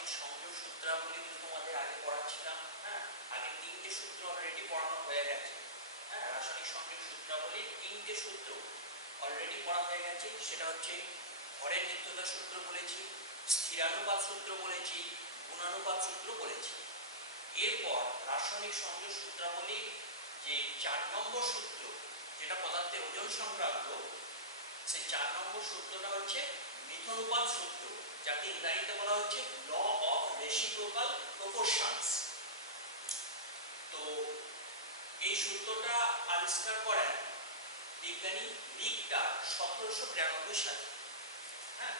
রাসায়নিক সংযোগ সূত্রাবলী কিন্তু তোমাদের আগে পড়াচ্ছিলাম। হ্যাঁ, আগে 3টে সূত্র অলরেডি পড়ানো হয়ে গেছে। হ্যাঁ, রাসায়নিক সংযোগ সূত্রাবলীর 3টে সূত্র অলরেডি পড়া হয়ে গেছে। সেটা হচ্ছে ভরের নিত্যতা সূত্র বলেছি, স্থিরানুপাত সূত্র বলেছি, গুণানুপাত সূত্র বলেছি। এরপর রাসায়নিক সংযোগ সূত্রাবলীর যে 4 নম্বর সূত্র, যেটা পদার্থের ওজন সংক্রান্ত, সেই 4 নম্বর সূত্রটা হচ্ছে মিথনুপাত সূত্র, যাকে ইংরেজিতে বলা হচ্ছে ল অফ রেসিপ্রোকাল প্রপোর্শনস। তো এই সূত্রটা আবিষ্কার করেন বিজ্ঞানী রিক্টার 1792 সালে। হ্যাঁ,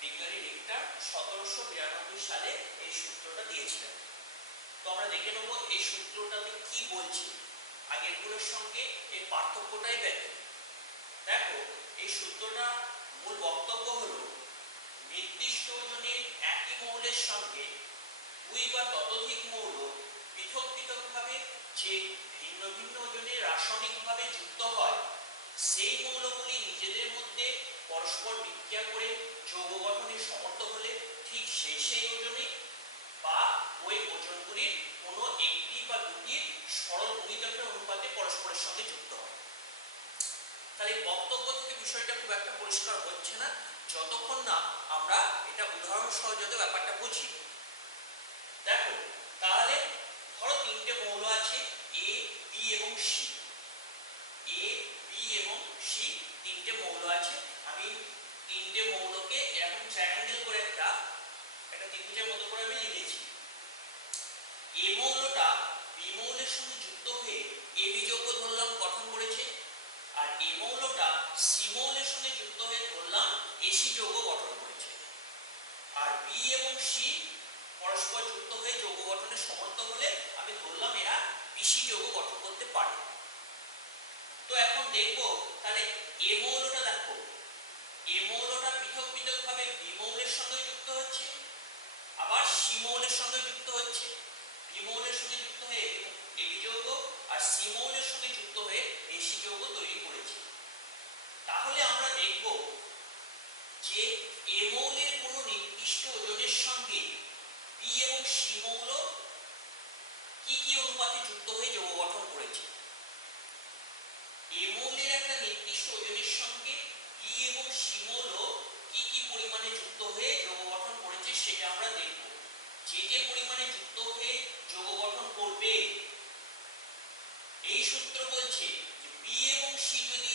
বিজ্ঞানী রিক্টার 1792 সালে এই সূত্রটা দিয়েছিলেন। তো আমরা দেখে নেব এই সূত্রটাতে কি বলছে, আগেরগুলোর সঙ্গে এর পার্থক্যটাই ব্যাখ্যা। দেখো, এই সূত্রটা মূল বক্তব্য হলো নির্দিষ্ট ওজনের একই মৌলের সঙ্গে 2 বা ততোধিক মৌল পৃথক পৃথকভাবে যে ভিন্ন ভিন্ন ওজনে রাসায়নিকভাবে যুক্ত হয়, সেই মৌলগুলি নিজেদের মধ্যে পরস্পর বিক্রিয়া করে যৌগ গঠনে সমর্থ হলে ঠিক সেই ওজনে বা ওই ওজনগুলির কোনো একটি বা দুটির সরল গুণিতকের অনুপাতে পরস্পরের সঙ্গে যুক্ত হয়। তাহলে বক্তব্য থেকে বিষয়টা খুব একটা পরিষ্কার হচ্ছে না যতক্ষণ না আমরা এটা উদাহরণ সহযোগে ব্যাপারটা বুঝি। দেখো, তাহলে ধরো 3টে মৌল আছে এ, বি এবং সি। এ, বি এবং সি 3টে মৌল আছে। আমি 3টে মৌলকে এরকম ট্রায়াঙ্গেল করে একটা ত্রিভুজের মতো করে আমি লিখেছি। এ মৌলটা বি মৌলের সঙ্গে যুক্ত হয়ে এবি যৌগ ধরলাম গঠন করেছে, আর এ মৌলটা সি মৌলের সঙ্গে যুক্ত হয়ে ধরলাম এসি যৌগ গঠন করেছে। আর বি এবং সি পরস্পর যুক্ত হয়ে যৌগ গঠনে সমর্থ হলে আমি ধরলাম এরা বিসি যৌগ গঠন করতে পারে। তো এখন দেখবো, তাহলে এ মৌলটা দেখো, এ মৌলটা পৃথক পৃথকভাবে বি মৌলের সঙ্গে যুক্ত হচ্ছে, আবার সি মৌলের সঙ্গে যুক্ত হচ্ছে। বি মৌলের সঙ্গে যুক্ত হয়ে এবি যৌগ আর সি মৌলের সঙ্গে যুক্ত হয়ে এসি যৌগ তৈরি করেছে। তাহলে আমরা দেখব যে এ মৌলের কোনো নির্দিষ্ট ওজনের সঙ্গে বি এবং সি মৌল কি কি অনুপাতে যুক্ত হয়ে যৌগ গঠন করেছে। এ মৌলের একটা নির্দিষ্ট ওজনের সঙ্গে বি এবং সি মৌল কি কি পরিমাণে যুক্ত হয়ে যৌগ গঠন করেছে সেটা আমরা দেখব। যে পরিমাণে যুক্ত হয়ে যৌগ গঠন করবে, এই সূত্র বলছে যে বি এবং সি যদি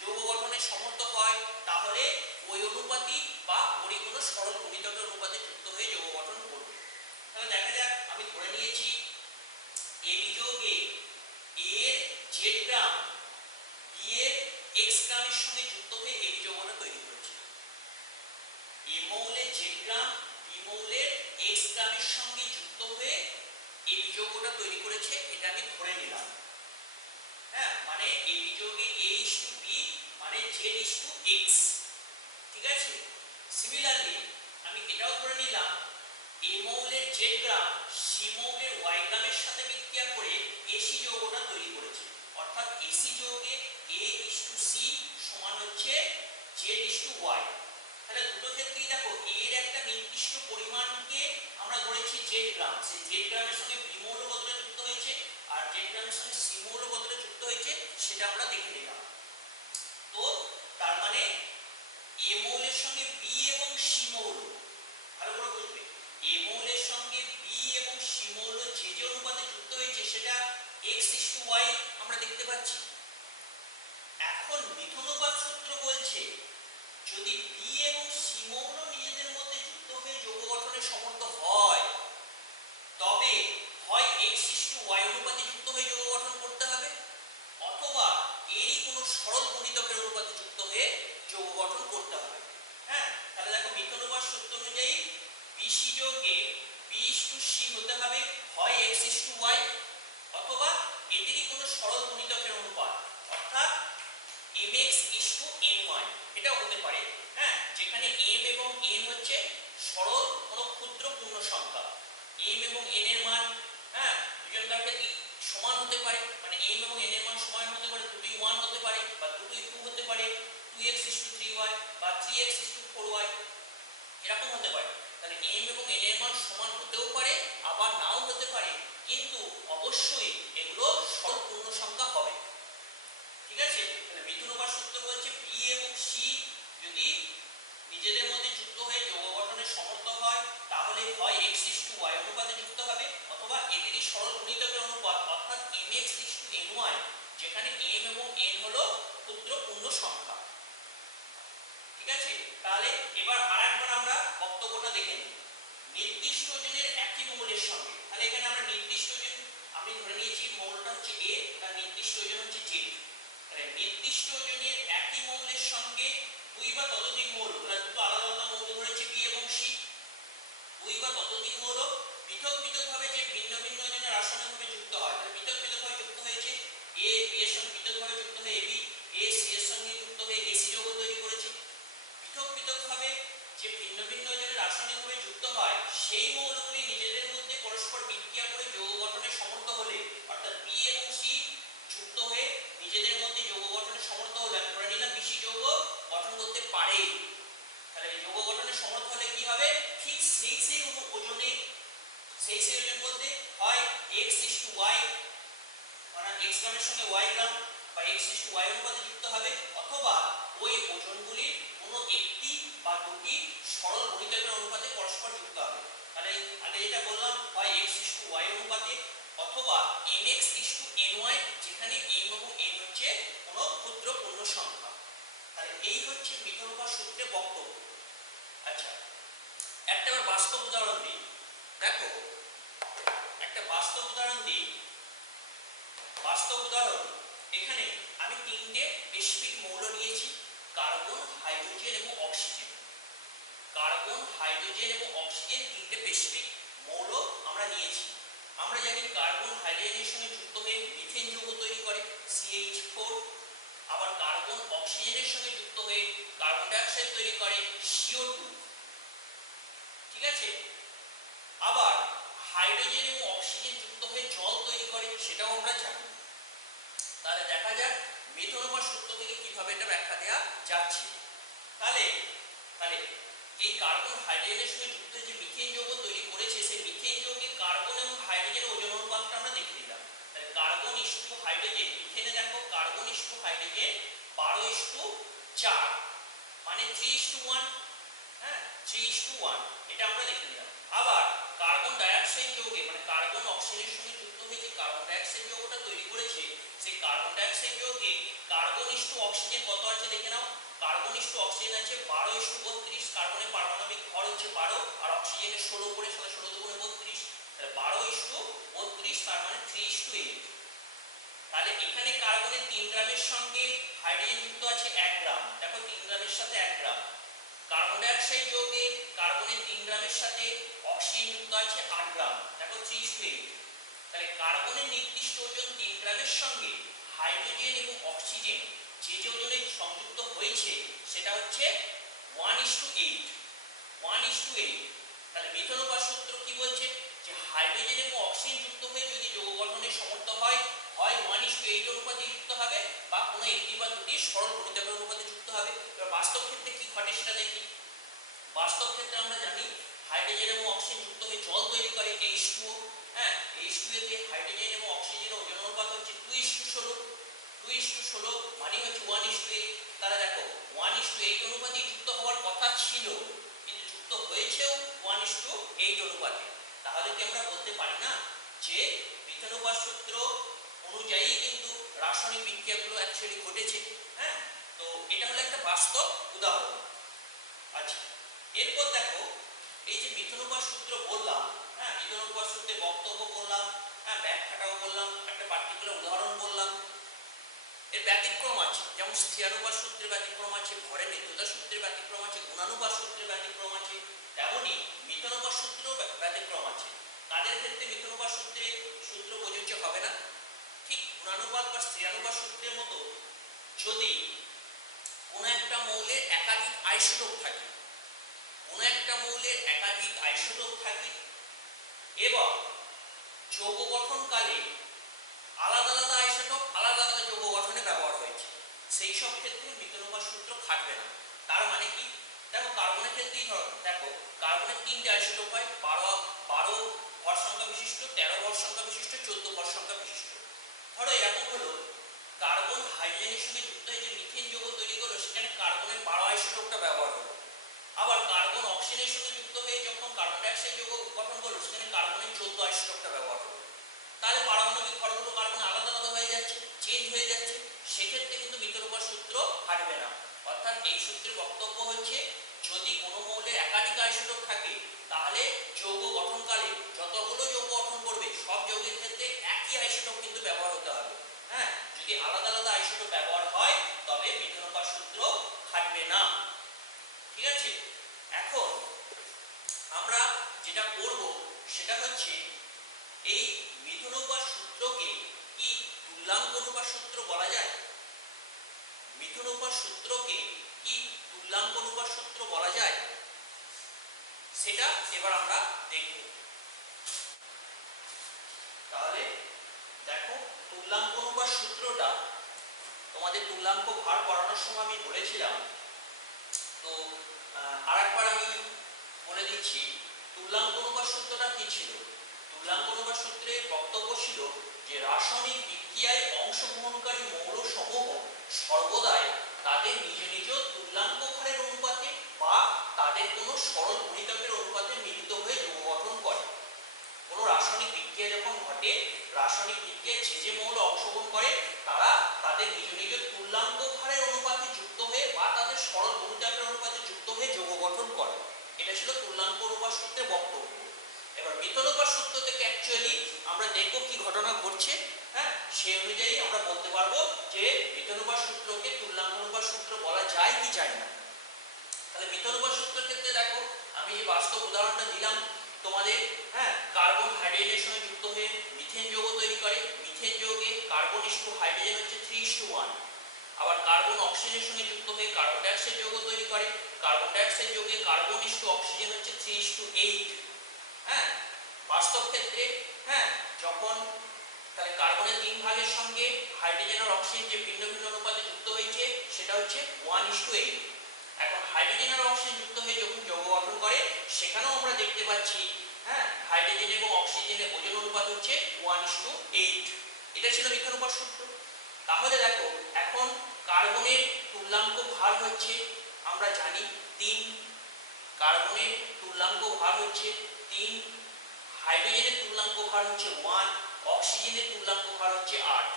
যৌগ গঠনে সমর্থ হয় তাহলে ওই অনুপাতি বা ওই কোনো সরল গুণিতকের অনুপাতে যুক্ত হয়ে যৌগ গঠন করবে। তাহলে দেখা যাক, আমি ধরে নিয়েছি এবি যৌগে এর জেড গ্রাম বি এর এক্স গ্রামের সঙ্গে যুক্ত হয়ে এবি যৌগটা তৈরি করেছে। এ মৌলের জেড গ্রাম বি মৌলের এক্স গ্রামের সঙ্গে যুক্ত হয়ে এবি যৌগটা তৈরি করেছে, এটা আমি ধরে নিলাম। হ্যাঁ, মানে এবি যৌগে A:B মানে Z:X, ঠিক আছে। সিমিলারলি আমি এটাও ধরে নিলাম এ মৌলের জেড গ্রাম সি মৌলের ওয়াই গ্রামের সাথে বিক্রিয়া করে এসি যৌগটা তৈরি করেছে, অর্থাৎ এসি যৌগে A:C সমান হচ্ছে Z:Y। তাহলে দুটো ক্ষেত্রেই দেখো এর একটা নির্দিষ্ট পরিমাণকে আমরা ধরেছি জেড গ্রাম, সেই জেড গ্রামের সঙ্গে বি মৌল কতটা যুক্ত হয়েছে আর জেড গ্রামের সঙ্গে সি মৌল কতটা যুক্ত হয়েছে সেটা আমরা দেখে নিলাম। তো তার মানে এ মৌলের সঙ্গে বি এবং সি মৌল, ভালো করে বুঝবে, এ মৌলের সঙ্গে বি এবং সি মৌল যে অনুপাতে যুক্ত হয়েছে সেটা X:Y আমরা দেখতে পাচ্ছি। এখন মিথনুপাত সূত্র বলছে যদি বি এবং সি মৌল নিজেদের মধ্যে যুক্ত হয়ে যৌগ গঠনে সমর্থ হয় তবে হয় X:Y অনুপাতে যুক্ত হয়ে যৌগ গঠন করতে হবে, অথবা এরই কোনো সরল গুণিতকের অনুপাতে যুক্ত হয়ে যৌগ গঠন করতে হবে। হ্যাঁ, তাহলে দেখো মিথনুপাত সূত্র অনুযায়ী বিসি যৌগে B:C হতে হবে হয় X:Y অথবা এদেরই কোনো সরল গুণিতকের অনুপাত, অর্থাৎ MX:NY, এটাও হতে পারে। হ্যাঁ, যেখানে M এবং N হচ্ছে সরল কোনো ক্ষুদ্র পূর্ণ সংখ্যা, M এবং N এর মান দুজনকার ক্ষেত্রে সমান হতে পারে, মানে M এবং N এর মান সমান হতে পারে, দুটোই 1 হতে পারে বা দুটোই 2 হতে পারে, 2x:3y বা 3x:4y এরকম হতে পারে। তাহলে m এবং n এর মান সমান হতেও পারে আবার নাও হতে পারে, কিন্তু অবশ্যই এগুলো সরল পূর্ণ সংখ্যা হবে। ঠিক আছে, তাহলে মিথুনবার সূত্র বলছে b এবং c যদি নিজেদের মধ্যে যুক্ত হয়ে যৌগ গঠনের সমর্থ হয় তাহলে হয় x:y অনুপাতে যুক্ত হবে অথবা এদেরই সরল গুণিতকের অনুপাত অর্থাৎ mx:ny, যেখানে m এবং n হলো ক্ষুদ্র পূর্ণ সংখ্যা। ঠিক আছে, তাহলে এবার আরেকবার আমরা বক্তব্যটা দেখে নিই। নির্দিষ্ট ওজনের একই মৌলের সঙ্গে, তাহলে এখানে আমরা নির্দিষ্ট ওজন আমি ধরে নিয়েছি মৌলটা হচ্ছে a, তার নির্দিষ্ট ওজন হচ্ছে z। তাহলে নির্দিষ্ট ওজনের একই মৌলের সঙ্গে দুই বা ততোধিক মৌল, তাহলে দুটো আলাদা আলাদা মৌল ধরেছি b এবং c, দুই বা ততোধিক মৌল পৃথক পৃথকভাবে যে ভিন্ন ভিন্ন ওজনের রাসায়নিকভাবে যুক্ত হয়, তাহলে পৃথক পৃথকভাবে যুক্ত হয়েছে a b এর সঙ্গে পৃথকভাবে যুক্ত হয়ে ab, a c এর সঙ্গে যুক্ত হয়ে ac যৌগ তৈরি করেছে। পৃথক পৃথকভাবে যে ভিন্ন ভিন্ন ওজনের রাসায়নিকভাবে যুক্ত হয় সেই মৌলগুলি নিজেদের মধ্যে পরস্পর বিক্রিয়া করে যৌগ গঠনে সমর্থ হলে, অর্থাৎ b এবং c যুক্ত হয়ে নিজেদের মধ্যে যৌগ গঠনে সমর্থ হলে আমি ধরে নিলাম বিশি যৌগ গঠন করতে পারে। তাহলে যৌগ গঠনে সমর্থ হলে কি হবে, ঠিক সেই ওজনে সেই ওজন বলতে হয় x:y, মানে x গ্রামের সঙ্গে y গ্রাম বা x:y অনুপাতে যুক্ত হবে অথবা ওই ওজনগুলির কোনো একটি বা দুটি সরল গুণিতকের অনুপাতে পরস্পর যুক্ত হবে। তাহলে আগে যেটা বললাম হয় x:y অনুপাতে অথবা mx:ny, যেখানে m এবং n হচ্ছে কোনো ক্ষুদ্র পূর্ণ সংখ্যা। তাহলে এই হচ্ছে মিথনুপাত সূত্রের বক্তব্য। আচ্ছা, একটা বাস্তব উদাহরণ দিই। দেখো, একটা বাস্তব উদাহরণ দিই। বাস্তব উদাহরণ, এখানে আমি তিনটে বেশিক মৌল নিয়েছি, কার্বন, হাইড্রোজেন এবং অক্সিজেন। কার্বন, হাইড্রোজেন এবং অক্সিজেন তিনটে বেশিক মৌল আমরা নিয়েছি। আমরা জানি কার্বন হাইড্রোজেনের সঙ্গে যুক্ত হয়ে মিথেন যৌগ তৈরি করে CH4, আবার কার্বন অক্সিজেনের সঙ্গে যুক্ত হয়ে কার্বন ডাই অক্সাইড তৈরি করে CO2। ঠিক আছে, আবার হাইড্রোজেন এবং অক্সিজেন যুক্ত হয়ে জল তৈরি করে, সেটাও আমরা জানি। তাহলে দেখা যাক মিথনুপাত সূত্র থেকে কিভাবে এটা ব্যাখ্যা দেওয়া যাচ্ছে। তাহলে তাহলে এই কার্বন হাইড্রোজেনের সঙ্গে যুক্ত যে মিথেন যৌগ তৈরি করেছে, সেই মিথেন যৌগে কার্বন এবং হাইড্রোজেনের ওজন অনুপাতটা আমরা দেখে নিলাম। তাহলে কার্বন ইস্টু হাইড্রোজেন, মিথেনে দেখো কার্বন ইস্টু হাইড্রোজেন 12:4, মানে 3:1। হ্যাঁ, 3:1 এটা আমরা দেখে নিলাম। আবার কার্বন ডাই অক্সাইড যৌগে, মানে কার্বন অক্সিজেনের সঙ্গে যুক্ত হয়ে যে কার্বন ডাই অক্সাইড যৌগটা তৈরি করেছে, সেই carbon die oxide যৌগে carbon is to oxygen কত আছে দেখে নাও। কার্বন ইস্টু অক্সিজেন আছে 12:32, কার্বনের পারমাণবিক ভর হচ্ছে 12 আর অক্সিজেনের 16 করে, 16 দুগুণে 32, তাহলে 12:32, তার মানে 3:8। তাহলে এখানে কার্বনের 3 গ্রামের সঙ্গে হাইড্রোজেন যুক্ত আছে 1 গ্রাম, দেখো 3 গ্রামের সাথে 1 গ্রাম। কার্বন ডাই অক্সাইড যৌগে কার্বনের 3 গ্রামের সাথে অক্সিজেন যুক্ত আছে 8 গ্রাম, দেখো 3:8। তাহলে কার্বনের নির্দিষ্ট ওজন 3 গ্রামের সঙ্গে হাইড্রোজেন এবং অক্সিজেন যে ওজনে সংযুক্ত হয়েছে সেটা হচ্ছে 1:8, 1:8। তাহলে মিথনুপাত সূত্র কি বলছে, যে হাইড্রোজেন এবং অক্সিজেন যুক্ত হয়ে যদি যৌগ গঠনের সমর্থ হয়, হয় 1:8 অনুপাতে যুক্ত হবে বা কোনো একটি বা দুটি সরল গুণিতকের অনুপাতে যুক্ত হবে। এবার বাস্তব ক্ষেত্রে কি ঘটে সেটা দেখি। বাস্তব ক্ষেত্রে আমরা জানি হাইড্রোজেন এবং অক্সিজেন যুক্ত হয়ে জল তৈরি করে H2O। হ্যাঁ, H2O তে হাইড্রোজেন এবং অক্সিজেনের ওজন অনুপাত হচ্ছে 2:16, 2:16 মানে হচ্ছে 1:8। তাহলে দেখো 1:8 অনুপাতে যুক্ত হওয়ার কথা ছিল, কিন্তু যুক্ত হয়েছেও 1:8 অনুপাতে। তাহলে কি আমরা বলতে পারি না যে মিথনুপাত সূত্র অনুযায়ী কিন্তু রাসায়নিক বিক্রিয়াগুলো অ্যাকচুয়ালি ঘটেছে? হ্যাঁ, তো এটা হলো একটা বাস্তব উদাহরণ। আচ্ছা, এরপর দেখো এই যে মিথনুপাত সূত্র বললাম, হ্যাঁ মিথনুপাত সূত্রের বক্তব্য বললাম, হ্যাঁ ব্যাখ্যাটাও বললাম, একটা পার্টিকুলার উদাহরণ বললাম। এর ব্যতিক্রম আছে, যেমন স্থিরানুপাত সূত্রের ব্যতিক্রম আছে, ভরের নিত্যতা সূত্রের ব্যতিক্রম আছে, গুণানুপাত সূত্রের ব্যতিক্রম আছে, তেমনই মিথনুপাত সূত্রেও ব্যতিক্রম আছে। তাদের ক্ষেত্রে মিথনুপাত সূত্র প্রযোজ্য হবে না। ঠিক গুণানুপাত বা স্থিরানুপাত সূত্রের মতো যদি কোনো একটা মৌলের একাধিক আইসোটোপ থাকে, কোনো একটা মৌলের একাধিক আইসোটোপ থাকে এবং যৌগ গঠনকালে আলাদা আলাদা আইসোটোপ আলাদা আলাদা যৌগ গঠনে ব্যবহার হয়েছে, সেই সব ক্ষেত্রে মিথনুপাত সূত্র খাটবে না। তার মানে কি, দেখো কার্বনের ক্ষেত্রেই ধরো, দেখো কার্বনের 3টে আইসোটোপ হয়, 12 ভর সংখ্যা বিশিষ্ট, 13 ভর সংখ্যা বিশিষ্ট, 14 ভর সংখ্যা বিশিষ্ট। ধরো এরকম হলো কার্বন হাইড্রোজেনের সঙ্গে যুক্ত হয়ে যে মিথেন যৌগ তৈরি করলো, সেখানে কার্বনের 12 আইসোটোপটা ব্যবহার হলো। আবার কার্বন অক্সিজেনের সঙ্গে যুক্ত হয়ে যখন কার্বন ডাই অক্সাইড যৌগ গঠন করলো, সেখানে কার্বনের 14 আইসোটোপটা ব্যবহার হলো। তাহলে পারমাণবিক ভরগুলো কার্বন আলাদা আলাদা হয়ে যাচ্ছে, চেঞ্জ হয়ে যাচ্ছে। সেক্ষেত্রে কিন্তু মিথেনোপার সূত্র খাটবে না। অর্থাৎ এই সূত্রের বক্তব্য হচ্ছে, যদি কোনো মৌলে একাধিক আইসোটোপ থাকে, তাহলে যৌগ গঠনকালে যতগুলো যৌগ গঠন করবে সব যৌগের ক্ষেত্রে একই আইসোটোপ কিন্তু ব্যবহার হতে হবে। হ্যাঁ, যদি আলাদা আলাদা আইসোটোপ ব্যবহার হয় তবে মিথেনোপার সূত্র খাটবে না। ঠিক আছে, এখন আমরা যেটা করব সেটা হচ্ছে, এই মিথেনোপার সূত্রকে কি তুল্যাঙ্ক অনুপাত সূত্র বলা যায়? মিথেনোপার সূত্রকে কি তুল্যাঙ্ক অনুপাত সূত্র বলা যায়, সেটা এবার আমরা দেখব। তাহলে দেখো, তুল্যাঙ্ক অনুপাত সূত্রটা তোমাদের তুল্যাঙ্ক ভার পড়ানোর সময় আমি বলেছিলাম, তো আরেকবার আমি বলে দিচ্ছি তুল্যাঙ্ক অনুপাত সূত্রটা কি ছিল। তুল্যাঙ্ক অনুপাত সূত্রের বক্তব্য ছিল যে রাসায়নিক বিক্রিয়ায় অংশগ্রহণকারী মৌল সমূহ সর্বদাই তাদের নিজ নিজ তুল্যাঙ্ক ভারের অনুপাতে বা তাদের কোনো সরল গুণিতকের অনুপাতে মিলিত হয়ে যৌগ গঠন করে। কোনো রাসায়নিক বিক্রিয়া যখন ঘটে, রাসায়নিক বিক্রিয়ায় যে মৌল অংশগ্রহণ করে তারা তাদের নিজ নিজ তুল্যাঙ্ক ভারের অনুপাতে যুক্ত হয়ে বা তাদের সরল গুণিতকের অনুপাতে যুক্ত হয়ে যৌগ গঠন করে। এটা ছিল তুল্যাঙ্ক অনুপাত সূত্রের বক্তব্য। এবার মিথেনোপাত সূত্র থেকে অ্যাকচুয়ালি আমরা দেখব কি ঘটনা ঘটছে। হ্যাঁ, সেই অনুযায়ী আমরা বলতে পারবো যে মিথেনোপাত সূত্রকে তুল্যাঙ্ক অনুপাত সূত্র বলা যায় কি যায় না। তাহলে মিথেনোপাত সূত্রের ক্ষেত্রে দেখো, আমি যে বাস্তব উদাহরণটা দিলাম তোমাদের, হ্যাঁ, কার্বন হাইড্রোজেনের সঙ্গে যুক্ত হয়ে মিথেন যৌগ তৈরি করে। মিথেন যৌগে কার্বন ইস্টু হাইড্রোজেন হচ্ছে 3:1। আবার কার্বন অক্সিজেনের সঙ্গে যুক্ত হয়ে কার্বন ডাই অক্সাইড যৌগ তৈরি করে। Carbon die oxide যৌগে carbon is to oxygen হচ্ছে 3:8। হ্যাঁ, বাস্তব ক্ষেত্রে, হ্যাঁ, যখন তাহলে কার্বনের 3 ভাগের সঙ্গে হাইড্রোজেন আর অক্সিজেন যে ভিন্ন ভিন্ন অনুপাতে যুক্ত হয়েছে সেটা হচ্ছে 1:8। এখন হাইড্রোজেন আর অক্সিজেন যুক্ত হয়ে যখন যৌগ গঠন করে, সেখানেও আমরা দেখতে পাচ্ছি, হ্যাঁ, হাইড্রোজেন এবং অক্সিজেনের ওজন অনুপাত হচ্ছে 1:8। এটা ছিল মিথেনোপাত সূত্র। তাহলে দেখো, এখন কার্বনের তুল্যাঙ্ক ভার হচ্ছে, আমরা জানি 3। কার্বনের তুল্যাঙ্ক ভার হচ্ছে 3, হাইড্রোজেনের তুল্যাঙ্ক ভার হচ্ছে 1, অক্সিজেনের তুল্যাঙ্ক ভার হচ্ছে 8।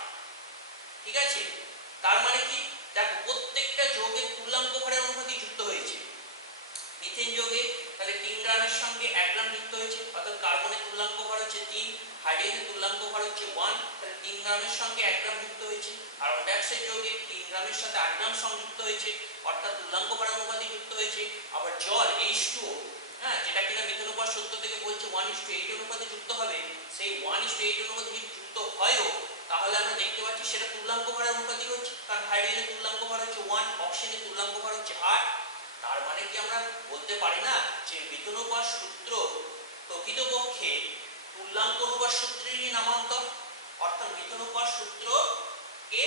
ঠিক আছে, তার মানে কি, দেখো প্রত্যেকটা যৌগের তুল্যাঙ্ক ভারের অনুপাতে যুক্ত হয়েছে। মিথেন যৌগে তাহলে 3 গ্রামের সঙ্গে 1 গ্রাম যুক্ত হয়েছে, অর্থাৎ কার্বনের তুল্যাঙ্ক ভার হচ্ছে 3, হাইড্রোজেনের তুল্যাঙ্ক ভার হচ্ছে 1, তাহলে 3 গ্রামের সঙ্গে 1 গ্রাম যুক্ত হয়েছে। কার্বন ডাই অক্সাইড যৌগে 3 গ্রামের সাথে 8 গ্রাম সংযুক্ত হয়েছে, অর্থাৎ তুল্যাঙ্ক ভারের অনুপাতে যুক্ত হয়েছে। আবার জল H2O, হ্যাঁ, যেটা কিনা মিথেনোপাত সূত্র থেকে বলছে 1:8 অনুপাতে যুক্ত হবে, সেই 1:8 অনুপাতে যদি যুক্ত হয়ও, তাহলে আমরা দেখতে পাচ্ছি সেটা তুল্যাঙ্ক ভারের অনুপাতে হচ্ছে, কারণ হাইড্রোজেনের তুল্যাঙ্ক ভার হচ্ছে 1, অক্সিজেনের তুল্যাঙ্ক ভার হচ্ছে 8। তার মানে কি আমরা বলতে পারি না যে মিথেনোপাত সূত্র প্রকৃতপক্ষে তুল্যাঙ্ক অনুপাত সূত্রেরই নামান্তর? অর্থাৎ মিথেনোপাত সূত্রকে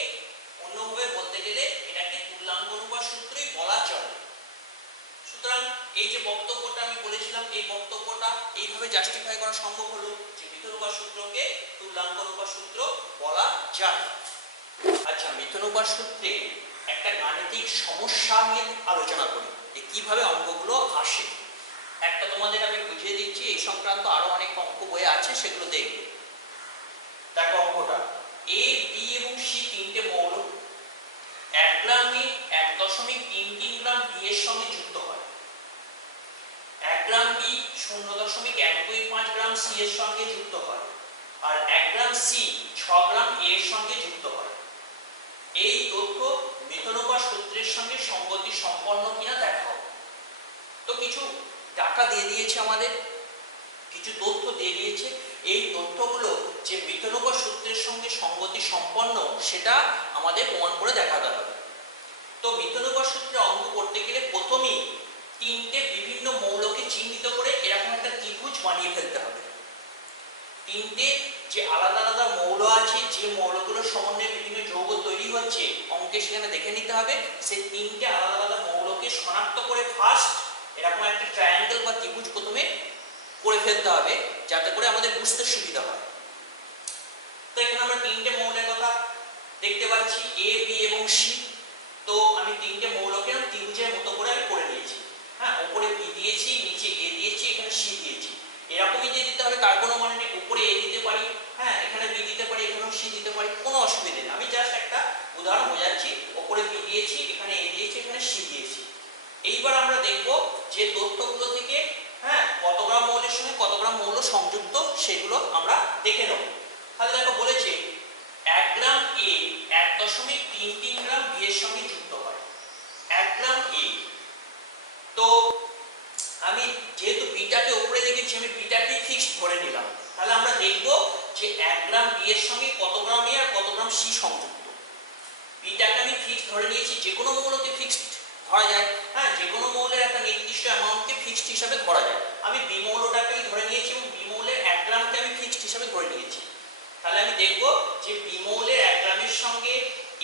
অন্যভাবে বলতে গেলে এটাকে তুল্যাঙ্ক অনুপাত সূত্রই বলা চলে। সুতরাং এই যে বক্তব্যটা আমি বলেছিলাম, এই বক্তব্যটা এইভাবে জাস্টিফাই করা সম্ভব হলো যে মিথেনোপাত সূত্রকে তুল্যাঙ্ক অনুপাত সূত্র বলা যায়। আচ্ছা, মিথেনোপাত সূত্রে একটা গাণিতিক সমস্যা নিয়ে আলোচনা করি যে কিভাবে অঙ্কগুলো আসে। একটা তোমাদের আমি বুঝিয়ে দিচ্ছি, এই সংক্রান্ত আরো অনেক অঙ্ক বই আছে, সেগুলো দেখবে। দেখো অঙ্কটা, এ, বি এবং সি 3টে মৌল 1 গ্রামে 1.33 গ্রাম বি এর সঙ্গে যুক্ত হয়। 1 গ্রাম বি 0.125 গ্রাম সি এর সঙ্গে যুক্ত হয়। আর 1 গ্রাম সি 6 গ্রাম এ এর সঙ্গে যুক্ত হয়। এই তথ্য মিথেনোপাত সূত্রের সঙ্গে সঙ্গতি সম্পন্ন কিনা দেখাও। তো কিছু ডাটা দিয়ে দিয়েছে আমাদের, কিছু তথ্য দিয়ে দিয়েছে। এই তথ্যগুলো যে মিথেনোপাত সূত্রের সঙ্গে সঙ্গতি সম্পন্ন, সেটা আমাদের প্রমাণ করে দেখাতে হবে। তো মিথেনোপাত সূত্রে অঙ্ক করতে গেলে প্রথমেই 3টে বিভিন্ন মৌলকে চিহ্নিত করে এরকম একটা ত্রিভুজ বানিয়ে ফেলতে হবে। 3টে যে আলাদা আলাদা মৌল আছে, যে মৌলগুলোর সমন্বয়ে বিভিন্ন যৌগ তৈরি হচ্ছে, অঙ্কে সেখানে দেখে নিতে হবে সেই 3টে আলাদা আলাদা মৌলকে মৌলকে শনাক্ত করে ফার্স্ট এরকম একটা ট্রায়াঙ্গেল বা ত্রিভুজ প্রথমে করে ফেলতে হবে যাতে করে আমাদের বুঝতে সুবিধা হয়। তো এখানে আমরা তিনটে মৌলের কথা দেখতে পাচ্ছি, এ বি এবং সি। তো আমি তিনটে মৌলকে ত্রিভুজের মতো করে আমি করে নিয়েছি। হ্যাঁ, উপরে বি দিয়েছি, নিচে এ দিয়েছি, এখানে সি দিয়েছি। এরকমই দিয়ে দিতে হবে, তার কোনো মানে নেই। উপরে এ দিতে পারি, হ্যাঁ এখানে বি দিতে পারি, এখানেও সি দিতে পারি, কোনো অসুবিধা নেই। আমি জাস্ট একটা উদাহরণ বোঝাচ্ছি। উপরে বি দিয়েছি, এখানে এ দিয়েছি, এখানে সি দিয়েছি। এইবার আমরা দেখব যে তথ্যগুলো থেকে হ্যাঁ কত গ্রাম মৌলের সঙ্গে কত গ্রাম মৌল সংযুক্ত সেগুলো আমরা দেখে নেব। তাহলে দেখো বলেছে 1 গ্রাম এ 1.33 গ্রাম বি এর সঙ্গে যুক্ত হয়। 1 গ্রাম এ, তো আমি যেহেতু বিটাকে উপরে লিখেছি আমি বিটাকে ফিক্সড ধরে নিলাম। তাহলে আমরা দেখব যে 1 গ্রাম বি এর সঙ্গে কত গ্রাম এ আর কত গ্রাম সি সংযুক্ত। বিটাকে আমি ফিক্সড ধরে নিয়েছি, যে কোনো মৌলকে ফিক্সড ধরা যায়। হ্যাঁ, যে কোনো মৌলের একটা নির্দিষ্ট অ্যামাউন্টকে ফিক্সড হিসাবে ধরা যায়। আমি বি মৌলটাকেই ধরে নিয়েছি এবং বি মৌলের 1 গ্রামকে আমি ফিক্সড হিসাবে ধরে নিয়েছি। তাহলে আমি দেখব যে বি মৌলের 1 গ্রামের সঙ্গে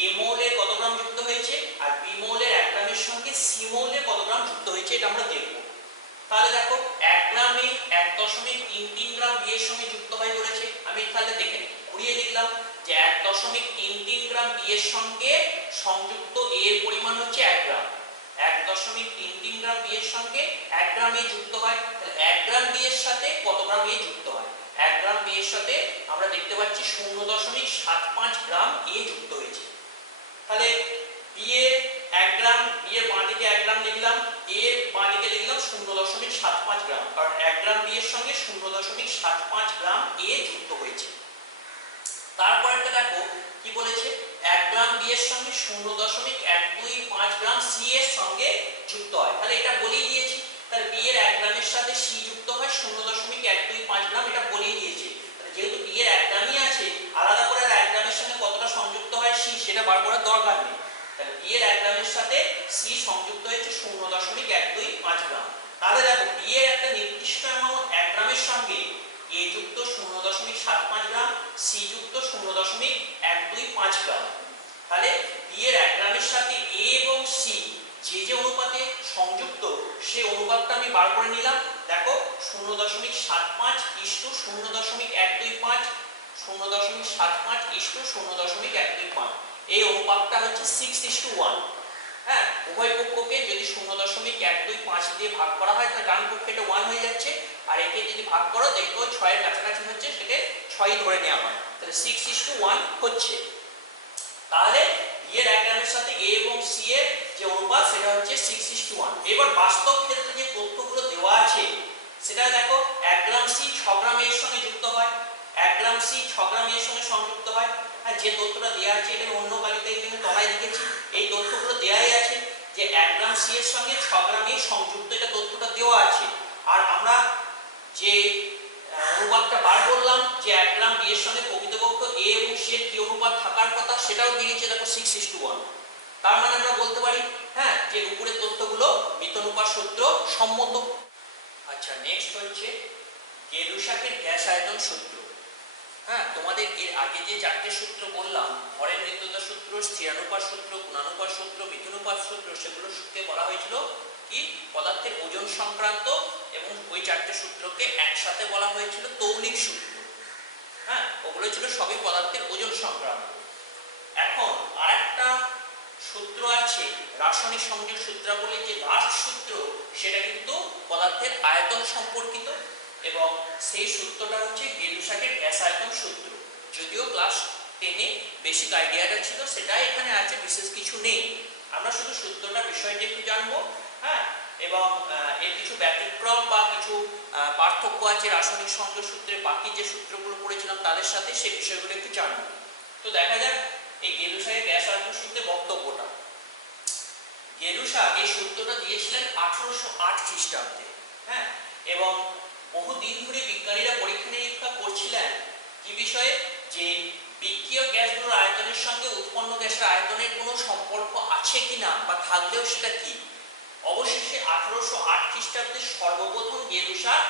এ মৌলের কত গ্রাম যুক্ত হয়েছে আর বি মৌলের 1 গ্রামের সঙ্গে সি মৌলের কত গ্রাম যুক্ত হয়েছে, এটা আমরা দেখব। তাহলে দেখো 1 গ্রামে 1.33 গ্রাম বি এর সঙ্গে যুক্ত হয় বলেছে। আমি তাহলে দেখে ঘুরিয়ে লিখলাম যে 1.33 গ্রাম বি এর সঙ্গে সংযুক্ত এ এর পরিমাণ হচ্ছে 1 গ্রাম। 1.33 গ্রাম বি এর সঙ্গে 1 গ্রাম এ যুক্ত হয়। তাহলে 1 গ্রাম বি এর সাথে কত গ্রাম এ যুক্ত হয়? 1 গ্রাম বি এর সাথে আমরা দেখতে পাচ্ছি 0.75 গ্রাম এ যুক্ত হয়েছে। তাহলে বি এর 1 গ্রাম, বি এর বাঁ দিকে 1 গ্রাম লিখলাম, এ এর বাঁ দিকে লিখলাম 0.75 গ্রাম, কারণ 1 গ্রাম বি এর সঙ্গে 0.75 গ্রাম এ যুক্ত হয়েছে। তারপরটা দেখো কি বলেছে, 1 গ্রাম বি এর সঙ্গে 0.125 গ্রাম সি এর সঙ্গে যুক্ত হয়। তাহলে এটা বলেই দিয়েছি। তাহলে বি এর 1 গ্রামের সাথে সি যুক্ত হয় 0.125 গ্রাম, এটা বলেই দিয়েছে। তাহলে যেহেতু বি এর 1 গ্রামই আছে, আলাদা করে 1 গ্রামের সঙ্গে কতটা সংযুক্ত হয় সি সেটা বার করার দরকার নেই। তাহলে বি এর 1 গ্রামের সাথে সি সংযুক্ত হয়েছে 0.125 গ্রাম। তাহলে দেখো বি এর একটা নির্দিষ্ট অ্যামাউন্ট 1 গ্রামের সঙ্গে এ যুক্ত 0.75 গ্রাম, সি যুক্ত 0.125 গ্রাম। তাহলে বি এর 1 গ্রামের সাথে এ এবং সি যে অনুপাতে সংযুক্ত সেই অনুপাতটা আমি বার করে নিলাম। দেখো 0.75:0.125, 0.75:0.125, এই অনুপাতটা হচ্ছে 6:1। হ্যাঁ, উভয় পক্ষকে যদি 0.125 দিয়ে ভাগ করা হয় তাহলে ডান পক্ষে এটা 1 হয়ে যাচ্ছে, আর একে যদি ভাগ করো দেখো 6 এর কাছাকাছি হচ্ছে, সেটাকে 6ই ধরে নেওয়া হয়। তাহলে 6:1 হচ্ছে। তাহলে বি এর 1 গ্রামের সাথে এ এবং সি এর যে অনুপাত সেটা হচ্ছে 6:1। এবার বাস্তব ক্ষেত্রে যে তথ্যগুলো দেওয়া আছে সেটা দেখো 1 গ্রাম সি 6 গ্রাম এর সঙ্গে যুক্ত হয়, 1 গ্রাম সি 6 গ্রাম এর সঙ্গে সংযুক্ত হয়। আর যে তথ্যটা দেওয়া আছে এটা অন্য কালিতে এখানে তলায় লিখেছি, এই তথ্যগুলো দেওয়াই আছে যে 1 গ্রাম সি এর সঙ্গে 6 গ্রাম এ সংযুক্ত, এটা তথ্যটা দেওয়া আছে। আর আমরা যে অনুপাতটা বার করলাম যে 1 গ্রাম বি এর সঙ্গে প্রকৃতপক্ষ এ এবং সি এর কি অনুপাত থাকার কথা সেটাও দিয়েছে, দেখো 6:1। তার মানে আমরা বলতে পারি হ্যাঁ যে উপরের তথ্যগুলো মিতনুপাত সূত্র সম্মত। আচ্ছা, নেক্সট হচ্ছে গেলুসাকের গ্যাস আয়তন সূত্র। হ্যাঁ, তোমাদের এর আগে যে 4টে সূত্র বললাম, ভরের নিত্যতা সূত্র, স্থিরানুপাত সূত্র, গুণানুপাত সূত্র, মিথুনুপাত সূত্র, সেগুলোকে বলা হয়েছিল কি পদার্থের ওজন সংক্রান্ত, এবং ওই 4টে সূত্রকে একসাথে বলা হয়েছিল তৌলিক সূত্র। হ্যাঁ, ওগুলো ছিল সবই পদার্থের ওজন সংক্রান্ত। এখন আরেকটা সূত্র আছে রাসায়নিক সংযোগ সূত্রাবলী, যে লাস্ট সূত্র সেটা কিন্তু পদার্থের আয়তন সম্পর্কিত, এবং সেই সূত্রটা হচ্ছে গেলুসাকের গ্যাস আয়তন সূত্র। যদিও ক্লাস 10-এ বেসিক আইডিয়াটা ছিল, সেটাই এখানে আছে, বিশেষ কিছু নেই। আমরা শুধু সূত্রটা বিষয়টি একটু জানবো। হ্যাঁ, এবং এর কিছু ব্যতিক্রম বা কিছু পার্থক্য আছে রাসায়নিক সংযোগ সূত্রে বাকি যে সূত্রগুলো পড়েছিলাম তাদের সাথে, সেই বিষয়গুলো একটু জানবো। তো দেখা যাক এই গেলুসাকের গ্যাস আয়তন সূত্রে বক্তব্যটা। গেলুসাক এই সূত্রটা দিয়েছিলেন 1808 খ্রিস্টাব্দে। হ্যাঁ, এবং বহুদিন ধরে বিজ্ঞানীরা পরীক্ষা নিরীক্ষা করছিলেন কি বিষয়ে, যে বিক্রিয়ক গ্যাসগুলোর আয়তনের সঙ্গে উৎপন্ন গ্যাসের আয়তনের কোনো সম্পর্ক আছে কিনা, বা থাকলেও সেটা কি। অবশেষে 1808 খ্রিস্টাব্দে সর্বপ্রথম গেলুসাক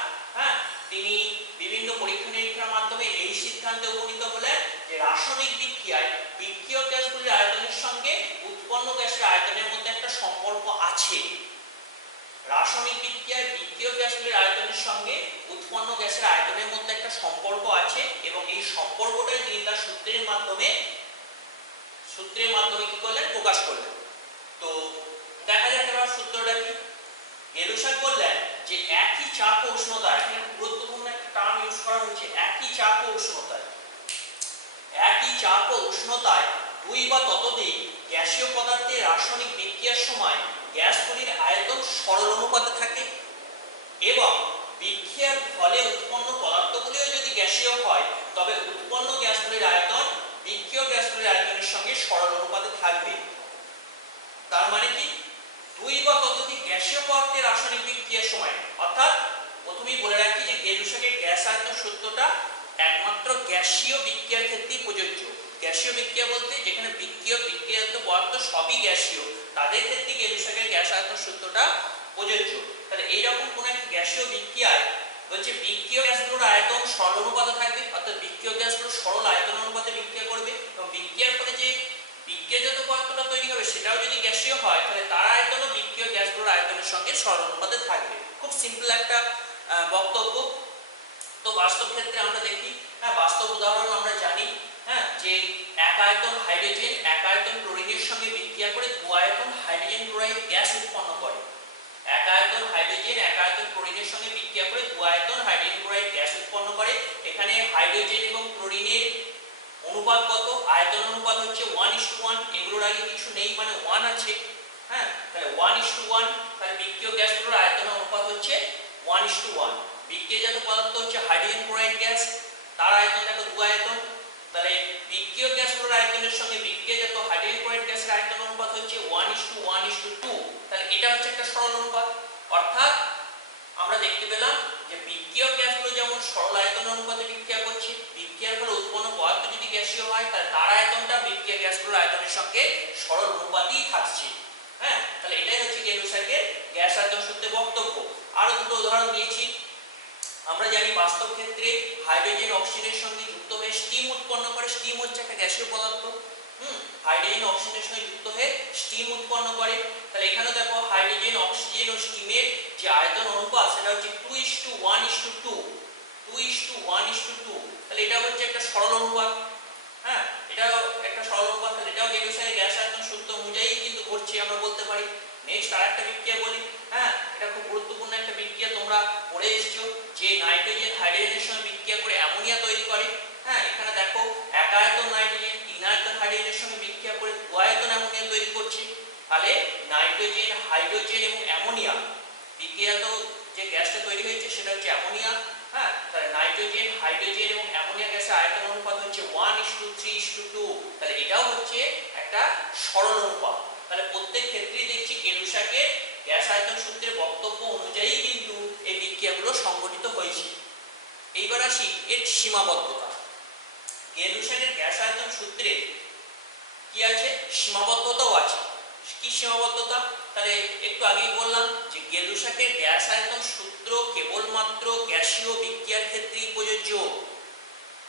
তিনি বিভিন্ন পরীক্ষা নিরীক্ষার মাধ্যমে এই সিদ্ধান্তে উপনীত হলেন যে রাসায়নিক বিক্রিয়ায় বিক্রিয়ক গ্যাসগুলির আয়তনের সঙ্গে উৎপন্ন গ্যাসের আয়তনের মধ্যে একটা সম্পর্ক আছে। রাসায়নিক বিক্রিয়ায় বিক্রিয়ক গ্যাসগুলির আয়তনের সঙ্গে উৎপন্ন গ্যাসের আয়তনের মধ্যে একটা সম্পর্ক আছে এবং এই সম্পর্কটাই তিনি তার সূত্রের মাধ্যমে কি করলেন, প্রকাশ করলেন। তো দেখা যাক এবার সূত্রটা কি। গেলুসাক বললেন যে একই চাপ ও উষ্ণতা, এখানে গুরুত্বপূর্ণ একটা টার্ম ইউজ করা হয়েছে, একই চাপ ও উষ্ণতায় দুই বা ততোধিক গ্যাসীয় পদার্থের রাসায়নিক বিক্রিয়ার সময় গ্যাসগুলির আয়তন সরল অনুপাতে থাকে এবং বিক্রিয়ার ফলে উৎপন্ন পদার্থগুলিও যদি গ্যাসীয় হয় তবে উৎপন্ন গ্যাসগুলির আয়তন বিক্রিয়ক গ্যাসগুলির আয়তনের সঙ্গে সরল অনুপাতে থাকবে। তার মানে কি, দুই বা ততোধিক গ্যাসীয় পদার্থের রাসায়নিক বিক্রিয়ার সময়, অর্থাৎ প্রথমেই বলে রাখি যে গেলুসাকের গ্যাস আয়তন সূত্রটা একমাত্র গ্যাসীয় বিক্রিয়ার ক্ষেত্রেই প্রযোজ্য। গ্যাসীয় বিক্রিয়া বলতে যেখানে বিক্রিয়াজাত পদার্থ সবই গ্যাসীয়, তাদের ক্ষেত্রে গেলুসাকের গ্যাস আয়তন সূত্রটা প্রযোজ্য। তাহলে এইরকম কোন একটা গ্যাসীয় বিক্রিয়ায় বলছে বিক্রিয়ক গ্যাসগুলোর আয়তন সরল অনুপাতে থাকবে, অর্থাৎ বিক্রিয়ক গ্যাসগুলো সরল আয়তন অনুপাতে বিক্রিয়া করবে এবং বিক্রিয়ার ফলে যে বিক্রিয়াজাত পদার্থটা তৈরি হবে সেটাও যদি গ্যাসীয় হয় তাহলে তার আয়তনও বিক্রিয়ক গ্যাসগুলোর আয়তনের সঙ্গে সরল অনুপাতে থাকবে। খুব সিম্পল একটা বক্তব্য। তো বাস্তব ক্ষেত্রে আমরা দেখি, বাস্তব উদাহরণ আমরা জানি, যে এক আয়তন হাইড্রোজেন এক আয়তন ক্লোরিনের সঙ্গে বিক্রিয়া করে দু আয়তন হাইড্রোজেন ক্লোরাইড গ্যাস উৎপন্ন করে। এক আয়তন হাইড্রোজেন এক আয়তন ক্লোরিনের সঙ্গে বিক্রিয়া করে দু আয়তন হাইড্রোজেন ক্লোরাইড গ্যাস উৎপন্ন করে। এখানে হাইড্রোজেন এবং ক্লোরিনের অনুপাত কত? আয়তন অনুপাত হচ্ছে 1:1। এগুলোর আগে কিছু নেই, মানে 1 আছে। তাহলে 1:1, তাহলে বিক্রিয়ক গ্যাসগুলোর আয়তন অনুপাত হচ্ছে 1:1। বিক্রিয়াজাত পদার্থ হচ্ছে হাইড্রোজেন ক্লোরাইড গ্যাস, তার আয়তন দেখো 2 আয়তন। তাহলে বিক্রিয়ক গ্যাসগুলোর আয়তনের সঙ্গে বিক্রিয়াজাত হাইড্রোজেন ক্লোরাইড গ্যাসের আয়তন অনুপাত হচ্ছে 1:1:2। তাহলে এটা হচ্ছে একটা সরল অনুপাত। অর্থাৎ আমরা দেখতে পেলাম যে বিক্রিয়ক গ্যাসগুলো যেমন সরল আয়তন অনুপাতে বিক্রিয়া করছে, বিক্রিয়ার ফলে উৎপন্ন পদার্থ যদি গ্যাসীয় হয় তাহলে তার আয়তনটা বিক্রিয়ক গ্যাসগুলোর আয়তনের সঙ্গে সরল অনুপাতেই থাকছে। তাহলে এটাই হচ্ছে গেলুসাকের গ্যাস আয়তন সূত্রের বক্তব্য। আরো দুটো উদাহরণ দিয়েছি। আমরা জানি বাস্তব ক্ষেত্রে হাইড্রোজেন অক্সিজেনের সঙ্গে যুক্ত হয়ে স্টিম উৎপন্ন করে। স্টিম হচ্ছে একটা গ্যাসীয় পদার্থ। হাইড্রোজেন অক্সিজেনের সঙ্গে যুক্ত হয়ে স্টিম উৎপন্ন করে। তাহলে এখানে দেখো হাইড্রোজেন অক্সিজেন ও স্টিমের যে আয়তন অনুপাত সেটা হচ্ছে 2:1:2। 2:1:2। তাহলে এটা হচ্ছে একটা সরল অনুপাত। এটাও একটা সরল অনুপাত। তাহলে এটাও গেলুসাকের গ্যাস আয়তন সূত্র অনুযায়ী কিন্তু ঘটছে, আমরা বলতে পারি। নেক্সট আরেকটা বিক্রিয়া বলি। এটা খুব গুরুত্বপূর্ণ একটা বিক্রিয়া, তোমরা পড়ে এসেছো যে নাইট্রোজেন হাইড্রোজেনের সঙ্গে বিক্রিয়া করে অ্যামোনিয়া তৈরি করে। এখানে দেখো এক আয়তন নাইট্রোজেন 3 আয়তন হাইড্রোজেনের সঙ্গে বিক্রিয়া করে 2 আয়তন অ্যামোনিয়া তৈরি করছে। তাহলে নাইট্রোজেন হাইড্রোজেন এবং অ্যামোনিয়া বিক্রিয়াত যে গ্যাসটা তৈরি হয়েছে সেটা হচ্ছে অ্যামোনিয়া। তাহলে নাইট্রোজেন হাইড্রোজেন এবং অ্যামোনিয়া গ্যাসের আয়তন অনুপাত হচ্ছে 1:3:2। তাহলে এটাও হচ্ছে একটা সরল অনুপাত। তাহলে প্রত্যেক ক্ষেত্রেই দেখছি গেলুসাকের গ্যাস আয়তন সূত্রের বক্তব্য অনুযায়ী কিন্তু এই বিক্রিয়াগুলো সংঘটিত হয়েছে। এইবার আসি এর সীমাবদ্ধতা। গেলুসাকের গ্যাস আয়তন সূত্রে কি আছে? সীমাবদ্ধতাও আছে। কি সীমাবদ্ধতা? তাহলে একটু আগেই বললাম যে গেলুসাকের গ্যাস আয়তন সূত্র কেবলমাত্র গ্যাসীয় বিক্রিয়ার ক্ষেত্রেই প্রযোজ্য।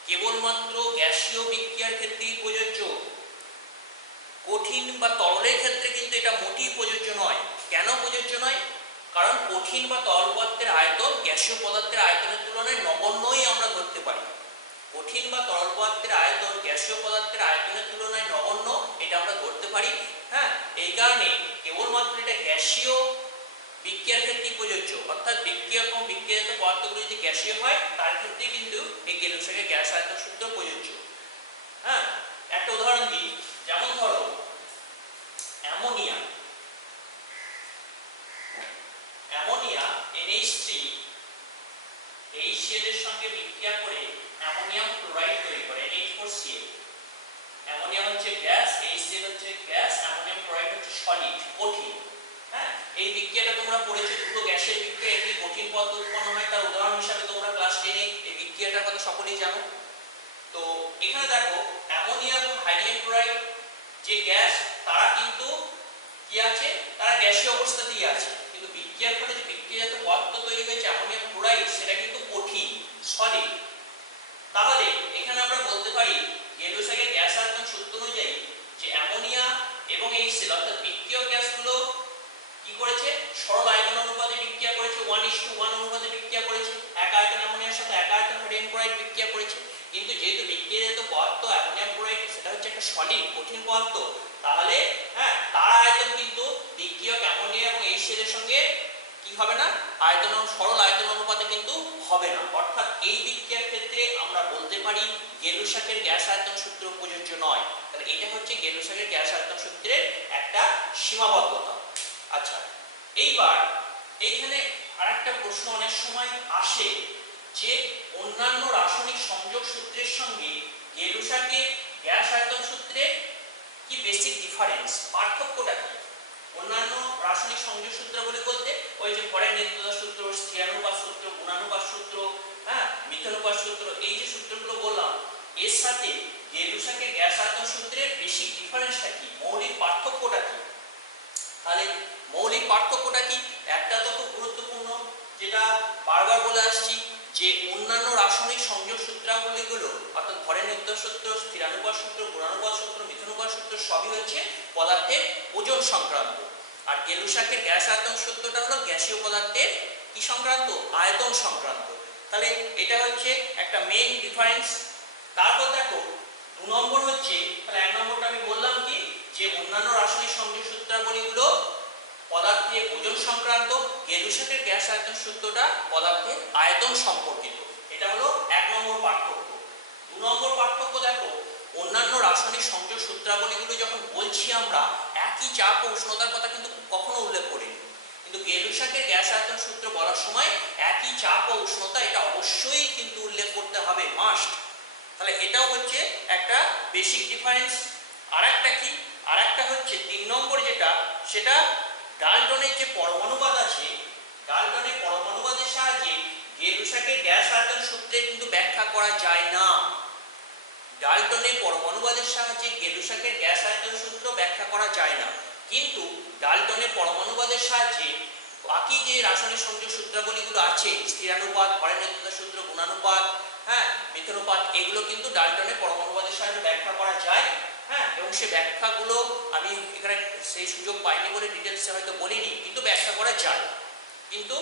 কেবলমাত্র গ্যাসীয় বিক্রিয়ার ক্ষেত্রেই প্রযোজ্য। কঠিন বা তরলের ক্ষেত্রে কিন্তু এটা মোটেই প্রযোজ্য নয়। কেন প্রযোজ্য নয়? কারণ কঠিন বা তরল পদার্থের আয়তন গ্যাসীয় পদার্থের আয়তনের তুলনায় নগণ্যই আমরা ধরতে পারি। কঠিন বা তরল পদার্থের আয়তন গ্যাসীয় পদার্থের আয়তনের তুলনায় নগণ্য, এটা আমরা ধরতে পারি। এই কারণে কেবলমাত্র এটা গ্যাসীয় বিক্রিয়ার ক্ষেত্রেই প্রযোজ্য। অর্থাৎ বিক্রিয়া এবং বিক্রিয়াজাত পদার্থগুলো যদি গ্যাসীয় হয় তার ক্ষেত্রে কিন্তু এই গেলুসাকের গ্যাস আয়তন সূত্র প্রযোজ্য। একটা উদাহরণ দিই। যেমন ধরো অ্যামোনিয়া NH3 HCl এর সঙ্গে বিক্রিয়া করে অ্যামোনিয়াম ক্লোরাইড তৈরি করে NH4Cl। অ্যামোনিয়া হচ্ছে গ্যাস, HCl হচ্ছে গ্যাস, অ্যামোনিয়াম ক্লোরাইড হচ্ছে সলিড, কঠিন। এই বিক্রিয়াটা তোমরা পড়েছো, দুটো গ্যাসের বিক্রিয়া একটি কঠিন পদার্থ উৎপন্ন হয়। তার উদাহরণ হিসেবে তোমরা ক্লাস 10 এই বিক্রিয়াটার কথা সকলেই জানো। তো এখানে দেখো অ্যামোনিয়া এবং হাইড্রোজেন ক্লোরাইড যে গ্যাস, তারা কিন্তু কি আছে? তারা গ্যাসীয় অবস্থাতেই আছে। কিন্তু বিক্রিয়ার ফলে যে বিক্রিয়াজাত পদার্থ তৈরি হয়েছে অ্যামোনিয়াম ক্লোরাইড, সেটা কিন্তু কঠিন, সলিড। তাহলে এখানে আমরা বলতে পারি গেলুসাকের গ্যাস আয়তন সূত্র অনুযায়ী যে অ্যামোনিয়া এবং HCl অর্থাৎ বিক্রিয়ক গ্যাসগুলো কি করেছে? সরল আয়তন অনুপাতে বিক্রিয়া 1:1 অনুপাতে বিক্রিয়া করেছে, এক আয়তন অ্যামোনিয়ার সাথে এক আয়তন সোডিয়াম ক্লোরাইড বিক্রিয়া করেছে। কিন্তু যেহেতু বিক্রিয়াজাত পদার্থ অ্যামোনিয়াম ক্লোরাইড সেটা হচ্ছে একটা সলিড কঠিন পদার্থ, তাহলে তার আয়তন কিন্তু বিক্রিয়ক অ্যামোনিয়া এবং HCl এর সঙ্গে কি হবে না, আয়তন সরল আয়তন অনুপাতে কিন্তু হবে না। অর্থাৎ এই বিক্রিয়ার ক্ষেত্রে আমরা বলতে পারি গেলুসাকের গ্যাস আয়তন সূত্র প্রযোজ্য নয়। তাহলে এটা হচ্ছে গেলুসাকের গ্যাস আয়তন সূত্রের একটা সীমাবদ্ধতা। আচ্ছা, এইবার এইখানে আরেকটা প্রশ্ন অনেক সময় আসে যে অন্যান্য রাসায়নিক সংযোগ সূত্রের সঙ্গে গেলুসাকের গ্যাস আয়তন সূত্রের কি বেসিক ডিফারেন্স, পার্থক্যটা কি? অন্যান্য রাসায়নিক সংযোগ সূত্রগুলি বলতে ওই যে ভরের নিত্যতা সূত্র, স্থিরানুপাত সূত্র, গুণানুপাত সূত্র, মিথানুপাত সূত্র, এই যে সূত্রগুলো বললাম, এর সাথে গেলুসাকের গ্যাস আয়তন সূত্রের বেসিক ডিফারেন্সটা কি, মৌলিক পার্থক্যটা কি? তাহলে মৌলিক পার্থক্যটা কি? একটা তো খুব গুরুত্বপূর্ণ, যেটা বারবার বলে আসছি, যে অন্যান্য রাসায়নিক সংযোগ সূত্রাবলীগুলো অর্থাৎ ভরের নিত্যতা সূত্র, স্থিরানুপাত সূত্র, গুণানুপাত সূত্র, মিথানুপাত সূত্র সবই হচ্ছে পদার্থের ওজন সংক্রান্ত। আর গেলুসাকের গ্যাস আয়তন সূত্রটা হলো গ্যাসীয় পদার্থের কি সংক্রান্ত, আয়তন সংক্রান্ত। তাহলে এটা হচ্ছে একটা মেইন ডিফারেন্স। তারপর দেখো 2 নম্বর হচ্ছে, তাহলে 1 নম্বরটা আমি বললাম কি, যে অন্যান্য রাসায়নিক সংযোগ সূত্রাবলীগুলো পদার্থের ওজন সংক্রান্ত, গেলুসাকের গ্যাস আয়তন সূত্রটা পদার্থের আয়তন সম্পর্কিত। এটা হলো 1 নম্বর পার্থক্য। 2 নম্বর পার্থক্য দেখো, অন্যান্য রাসায়নিক সংযোগ সূত্রাবলীগুলো যখন বলছি আমরা একই চাপ ও উষ্ণতার কথা কিন্তু কখনো উল্লেখ করিনি, কিন্তু গেলুসাকের গ্যাস আয়তন সূত্র বলার সময় একই চাপ ও উষ্ণতা এটা অবশ্যই কিন্তু উল্লেখ করতে হবে, মাস্ট। তাহলে এটাও হচ্ছে একটা বেসিক ডিফারেন্স। আরেকটা কি, আরেকটা হচ্ছে 3 নম্বর যেটা, সেটা ডাল্টনের যে পরমাণুবাদ আছে, ডাল্টনের পরমাণুবাদের সাহায্যে গেলুসাকের গ্যাস আয়তন সূত্রে কিন্তু ব্যাখ্যা করা যায় না। ডাল্টনের পরমাণুবাদের সাহায্যে গেলুসাকের গ্যাস আয়তন সূত্র ব্যাখ্যা করা যায় না, কিন্তু ডাল্টনের পরমাণুবাদের সাহায্যে বাকি যে রাসায়নিক সংযোগ সূত্রাবলীগুলো আছে, স্থিরানুপাত, ভরের নিত্যতা সূত্র, গুণানুপাত, মিথানুপাত, এগুলো কিন্তু ডাল্টনের পরমাণুবাদের সাহায্যে ব্যাখ্যা করা যায়। এবং সেই ব্যাখ্যাগুলো আমি এখানে সেই সুযোগ পাইনি বলে ডিটেলসে হয়তো বলিনি, কিন্তু ব্যাখ্যা করা যায়। কিন্তু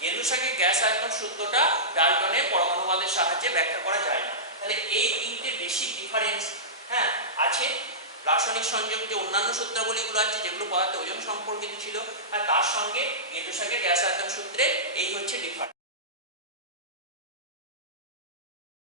গেলুসাকের গ্যাস আয়তন সূত্রটা ডাল্টনের পরমাণুবাদের সাহায্যে ব্যাখ্যা করা যায় না। তাহলে এই 3টে বেসিক ডিফারেন্স আছে। রাসায়নিক সংযোগ যে অন্যান্য সূত্রাবলীগুলো আছে যেগুলো পদার্থের ওজন সম্পর্কিত ছিল, আর তার সঙ্গে গেলুসাকের গ্যাস আয়তন সূত্রে এই হচ্ছে ডিফারেন্স।